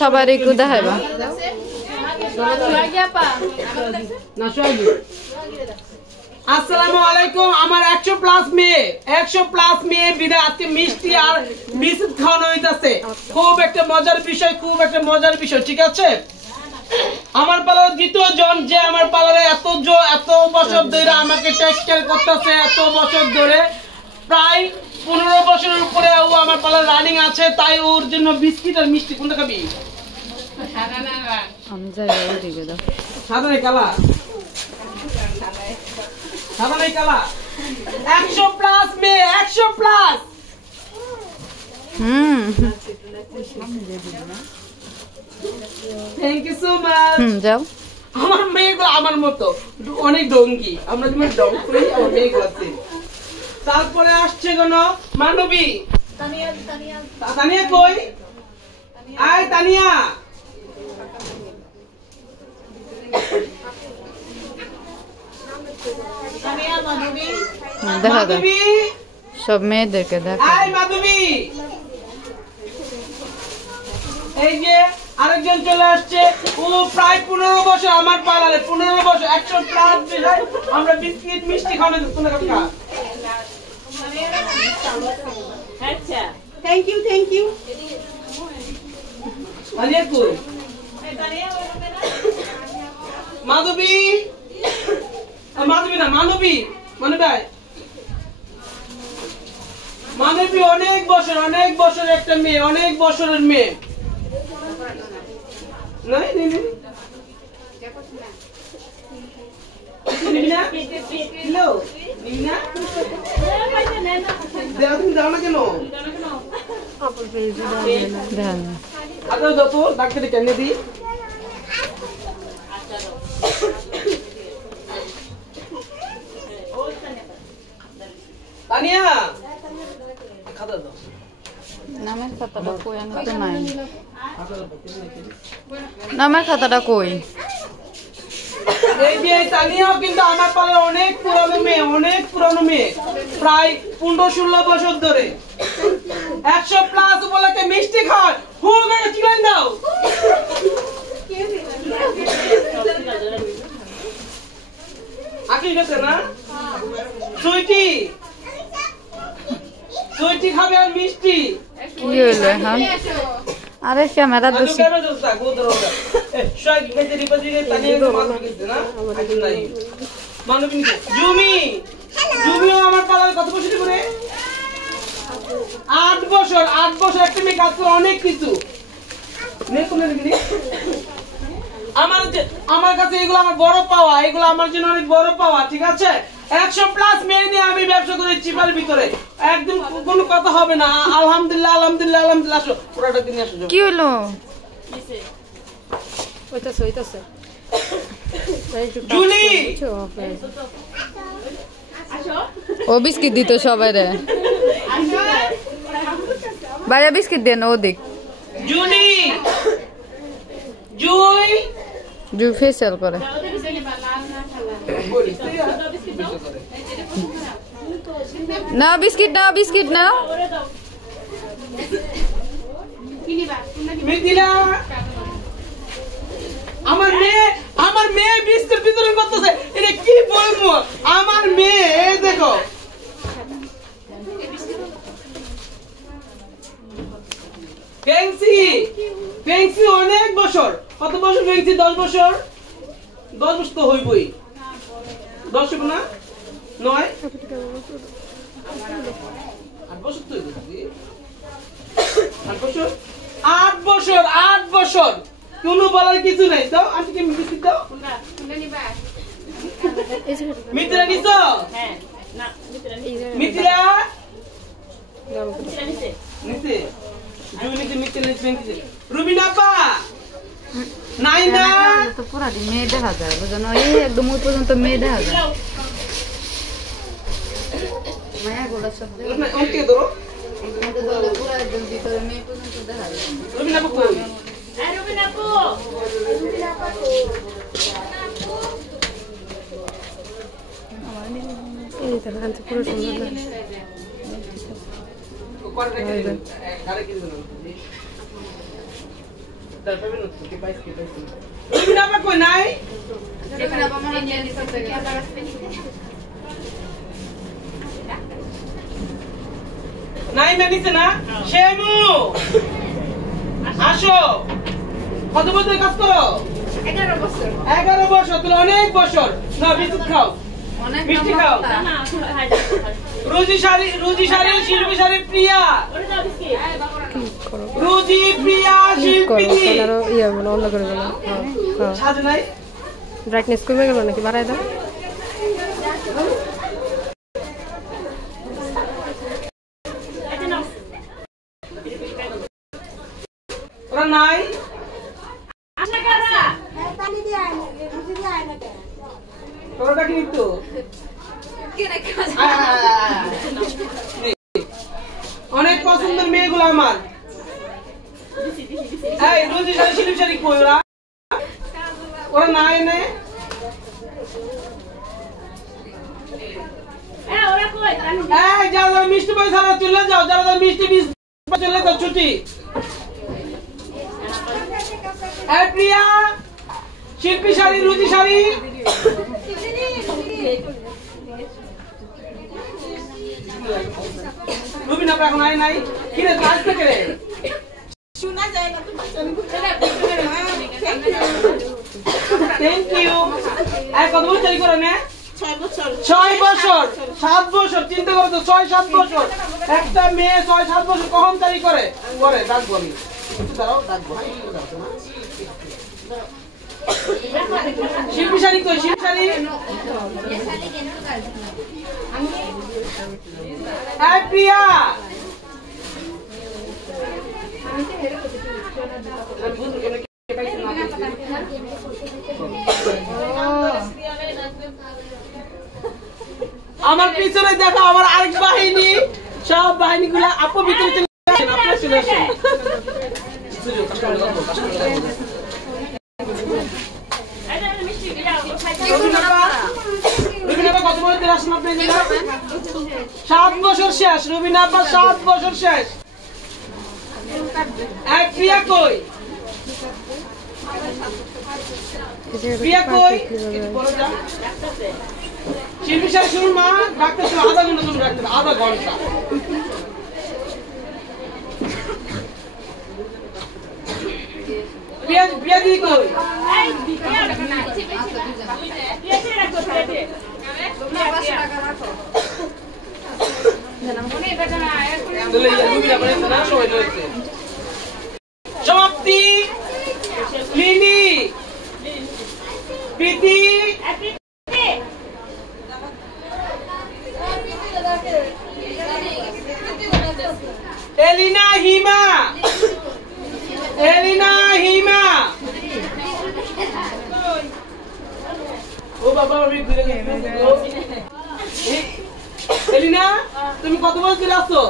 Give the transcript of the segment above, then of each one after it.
সবার একটু দেখাইবা আসসালামু আলাইকুম। আমার 100+ মেয়ে বিদা আজকে মিষ্টি আর বিস্কুট খাওয়ানো হইতাছে। খুব একটা মজার বিষয়, ঠিক আছে? আমার পালার দ্বিতীয় জন যে আমার পালারে এত বছর ধরে আমাকে টেক কেয়ার করতেছে, এত বছর ধরে প্রায় 15 বছরের উপরে ও আমার পালার রানিং আছে। তাই ওর জন্য বিস্কিট আর মিষ্টি কোনটা খাবি? সাদা নাই কালা? সাদা নাই কালা? 100+ মেয়ে, 100+। Thank you so much. যাও। আমার মেয়েগুলো আমার মতো অনেক ডঙ্গি, আমরা যেমন ডং করি আমার মেয়েগুলো আছে। তারপরে আসছে কোন মানবী তানিয়া কই? আয় তানিয়া। মাধবী সব মেয়েদেরকে দেখা। আয় মাধবী। এই যে আরেকজন চলে আসছে, ও প্রায় 15 বছর আমার পালারে, 15 বছর 100+ বিষয় আমরা বিস্কিট মিষ্টি খাওয়ানো কোন কথা। আচ্ছা থ্যাংক ইউ তানিয়া কই? মাধবী না মানবী অনেক বছর একটা মেয়ে, অনেক বছরের মেয়ে। ডাক্তার কেন দিই? তানিয়া খাতা দাও। নামের খাতাটা কই? আমি তো নাই। নামের খাতাটা কই? এই যে তানিয়াও কিন্তু আমার পালে অনেক পুরানো মেয়ে, প্রায় 15-16 বছর ধরে 100+ উপলক্ষে মিষ্টি খায়। চিকেন দাও। আকি গেছে না সুইটি খাবে আর মিষ্টি কি হইলো এখন? আরে ক্যামেরা দোষী। জুমিও আমার পালার কত বছর করে? 8 বছর একটা মেয়ে কাজ করে অনেক কিছু। আমার কাছে এগুলো আমার বড় পাওয়া, এগুলো আমার জন্য অনেক বড় পাওয়া, ঠিক আছে? 100+ মেয়ে নিয়ে আমি ব্যবসা করি চিপার ভিতরে, একদম কোনো কথা হবে না। আলহামদুলিল্লাহ আসো পুরোটা দিন আসো। কি হলো? জুলি ও বিস্কিট দিত সবাই রে। বাইরে বিস্কিট দেন ওদিক। জুলি জুই ফেসিয়াল করে। না বিস্কিট নাও। আমার মেয়ে বিস্কুট বিতরণ করতেছে। এটা কি বলবো? আমার মেয়ে দেখো ফেংসি অনেক বছর। কত বছর ফেংসি? 10 বছর তো হইবই। 10 না 9 8 বছর তো 8 বছর কোনো বলার কিছু নাই। তো আজকে কি বিস্কিট দাও? মিত্রা নিছো? হ্যাঁ না মিত্রা নিছে। রুবিনা পা নাই না তো পুরা মেয়ে দেখা যায়, বুঝলো? এই একদম ওই পর্যন্ত মেয়ে দেখা যায়। মায়া গোলা সব ওকে ধরো। পুরা একদম ভিতরে মেয়ে পর্যন্ত দেখা যায়। রুবিনা পা কই? এই তো হাতে পুরো সুন্দর না কই নাই নাই মেনিছে না শেমু আসো কত বছর কাজ করো 11 বছর 11 বছর তুমি অনেক বছর না বিস্কুট খাও মিষ্টি খাও রুজি শাড়ি শিল্পী শাড়ি প্রিয়া রুজি প্রিয়া শিল্পী আরো ইয়া মানে অন্য করে গেল সাজ নাই ব্রাইটনেস কমে গেল নাকি বাড়ায় দাও ওরা নাই তোরা কি নিতো অনেক পছন্দের মেয়েগুলো আমার এই রুজি শাড়ি শিল্পী শাড়ি কই ওরা নাই নে এই যারা মিষ্টি পয়সা চলে যাও যারা মিষ্টি বিষ চলে যাও ছুটি এই প্রিয়া শিল্পী শাড়ি রুজি শাড়ি রুবিনা এখন নাই নাই কিরে কাজ থেকে রে শোনা যায় না তো থ্যাংক ইউ আর কত বছর চাকরি করো না 6 বছর 7 বছর চিন্তা করো তো 6-7 বছর একটা মেয়ে 6-7 বছর কখন চাকরি করে করে ডাক বলি দাঁড়াও ডাক বলি শিল্পী শাড়ি কই শিল্পী শাড়ি এই প্রিয়া আমার পিছনে দেখো আমার আরেক বাহিনী সব বাহিনীগুলো আপু ভিতরে চলে আসেন আপনারা চলে আসেন কত বড় দিন আসেন আপনি 7 বছর শেষ রুবিনা আপা 7 বছর শেষ এক প্রিয়া কই প্রিয়া কই শিল্পী সাহেব শুনুন মা ডাক্তার তো আধা ঘন্টা তুমি ডাক্তার আধা ঘন্টা প্রিয়া দিদি কই সমাপ্তি লিনি প্রীতি এলিনা হিমা ও বাবা আমি ঘুরে গেছি এলিনা তুমি কত বছর আসছো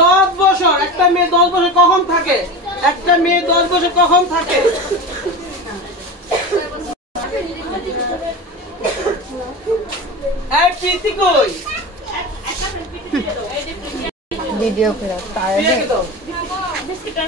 10 বছর একটা মেয়ে 10 বছর কখন থাকে একটা মেয়ে 10 বছর কখন থাকে এই প্রীতি কই ভিডিও করে তার বিস্কিট